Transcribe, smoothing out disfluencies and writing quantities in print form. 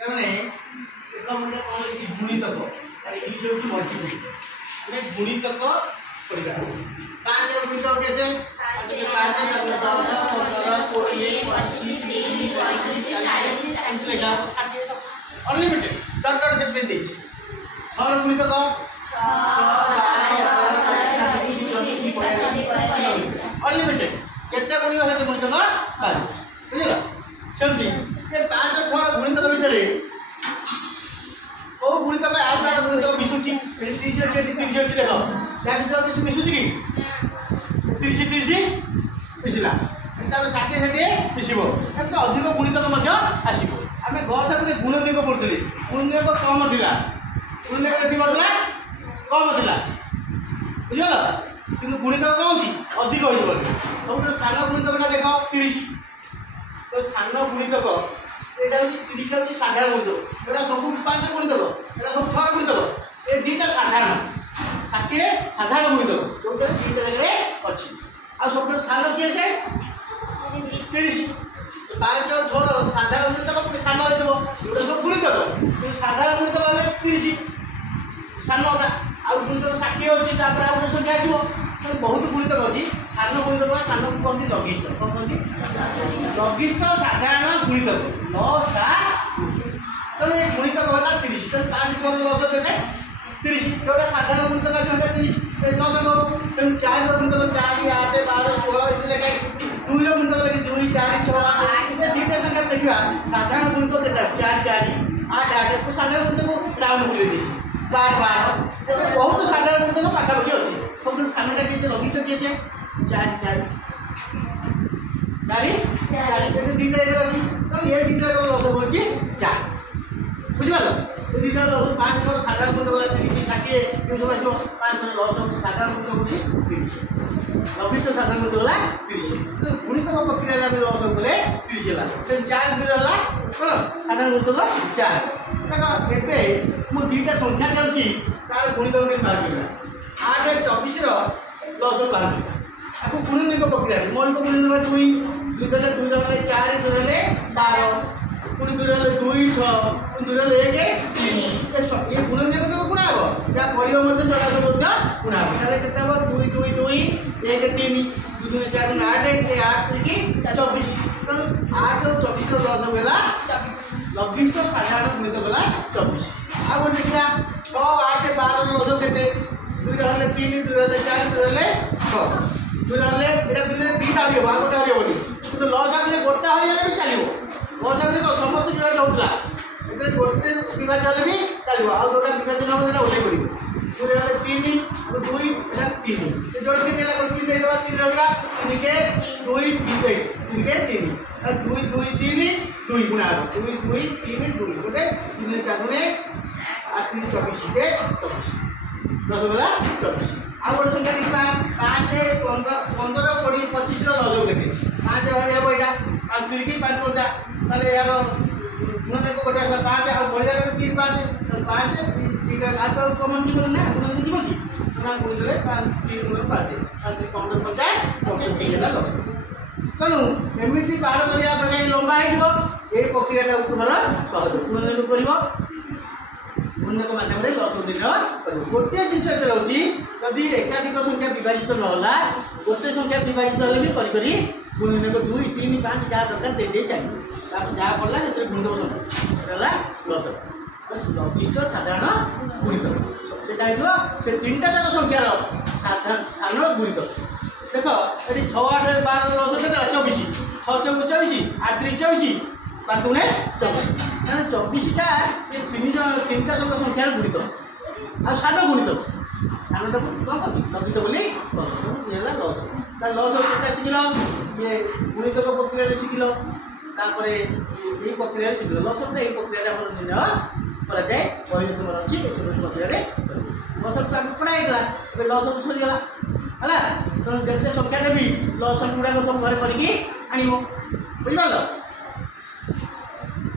मैंने एक मिनट कौन गुणितक ये जो मल्टीप्लिकेशन ये गुणितक पढ़ा 5 रो गुणितक कैसे 5 10 15 20 25 30 35 40 लेगा अनलिमिटेड डॉट डॉट कितने दे 6 रो गुणितक अनलिमिटेड केते गुणित हेते गुणितक 12 बुझला सेमती ये 5 और 6 रो गुणितक भितरे ओ गुणितक आसार गुणितक मिसुची 30 আছে 30 আছে দেখো তা ভিতরে কিছু মিসুची কি 30 30 মিশিলা তাহলে 60 60 মিশিব এত অধিক গুণিতক ମଧ୍ୟ আসিব আমি গসাগুরে গুণনীয়ক পড়ছিলি গুণনীয়ক কম ଥିଲା গুণনীয়ক এটি বললা কম ଥିଲା বুঝিল কিন্তু গুণিতক কম কি অধিক হইব ସବୁଠୁ ସାନ ଗୁଣିତକଟା ଦେଖ 30 তো সান গুণিতক এটা হচ্ছে 30 টা হচ্ছে সাধারণ গুণিতক এটা সব 5 গুণিতক এটা সব 6 গুণিতক এই দুইটা সাধারণ থাকে সাধারণ গুণিতক যোনটা দুইটা জায়গায় আছে আর সবচেয়ে সান কি আছে 30 5 और 6 সাধারণ গুণিতক পুরো সান হয়ে যাব এটা সব গুণিতক কিন্তু সাধারণ গুণিতক হলে 30 সানটা আর গুণিতক 60 হচ্ছে তারপরে আর একটা সংখ্যা আসিব तो बहुत गुणितक अच्छी सान गुणितक सान को कहते लघिष्ठ कौन कहते लघिष्ठ साधारण गुणितक लसा तो ये गुणितक है 30 तो 5 6 लस देते 30 जोटा साधारण गुणितक अच्छे 30 लस करो तो 4 गुणितक 4 8 12 16 इसे लेके 2 रो गुणितक लेके 2 4 6 8 ये तीनटा संख्या देखिबा साधारण गुणितक देता 4 4 8 8 तो साधारण गुणितक राउंड बुले देछि 12 12 बहुत साधारण गुणितक पाखापाखि अछि सबसे सामने कैसे लघिष्ठ कैसे 4 4 4 4 ये तीन जगह अछि तो ये तीन जगह लस होछि 4 बुझि पालो ये तीन जगह लस 5 6 साधारण गुणितक 30 60 380 5 6 लस साधारण गुणितक होछि 30 लघिष्ठ साधारण गुणितक 30 तो गुणितक प्रक्रिया रे लस बोले 30 ला तो 4 2 रहला कोन साधारण गुणितक 4 देखो एबे मु दुईटा संख्या देउछि तार गुणितक के मार दिला 8 24 रो लस बाहर आपको गुणनीयक प्रक्रिया मौलिक गुणनीयक 2 2 बेले 2 रहले 4 2 रहले 12 पुनी 2 रहले 2 6 पुनी 2 रहले 1 3 ये गुणनीयक तो गुणा हो या परियो मध्ये चला मध्ये गुणा हो ताले केते हो 2 2 2 1 3 2 2 4 8 8 की 24 तो 8 और 24 रो लस होला लघिष्ठ साधारण गुणितक होला 24 आ गो देखिया 6 8 12 रो लस केते 2 रहले 3 2 रहले 4 2 रहले 6 2 रहले एटा 2 रे 2टा होय आ गोटा होय बोली तो लॉस आगले गोटा होय ले भी चलिबो लॉस आगले को समस्त विभाग होतला एते गोटे विभाग चले भी चलिबो आ गोटा विभाजन हो जेना ओले पड़िबो 2 रहले 3 तो 2 एटा 3 ए जोड़ के देला गोटे दे देबा 3 रहबा 3 के 2 3 के 3 आ 2 2 3 2 गुणा 2 2 3 2 गोटे 3 4 ने 8 3 24 के 24 10 वाला 24 आ गोटे संख्या देखा 5 15 15 20 25 रो लजो केते 5 रहले हेबो एटा 5 3 की 5 5 ताले यार गुणने को गोटे 5 आ बोले 3 5 तो 5 3 का तो कॉमन जीवन ना गुणने जीवन की ना गुणले 5 3 गुण 5 5 15 50 25 ହେଲା ଲକ୍ଷ ତେଣୁ ଏମିତି ବାହାର କରିବା ପାଇଁ ଲମ୍ବା ହେଇଯିବ এই প্রক্রিয়াটা তোমার সহজ গুণনীয়ক করিব गुणनीयक माध्यम रे लस निर्णय करिब गोटे जिंस एते रहउची यदि एकाधिक संख्या विभाजित न होला गोटे संख्या विभाजित होले भी करि करि गुणनीयक 2 3 5 जा दरकार दे दे चाहिए तापर जा पड़ला जे गुणनीयक संख्या होला लस लघिष्ठ साधारण गुणितक सेटा हियो से तीनटा जक संख्या रो साधारण गुणितक देखो एटी 6 8 12 लस केते 24 6 4 24 8 3 24 5 2 24 মানে 24 টা এই তিনটা জক সংখ্যার গুণিতক আর সাধারণ গুণিতক আমরা তো কোন করি লঘিষ্ঠ বলি এলা লস তা লস কেটা শিখিলো যে গুণিতক প্রক্রিয়া শিখিলো তারপরে এই প্রক্রিয়া শিখিলো লস তো এই প্রক্রিয়া আমরা নির্ণয় করা যায় পহিলা তোমার আছে এই প্রক্রিয়া রে লস তো আমি পড়াই গলা এবে লস সরি গলা হলা তো যেতে সংখ্যা দেবি লস গুড়া সব ঘরে করি আনিবো বুঝিপারলো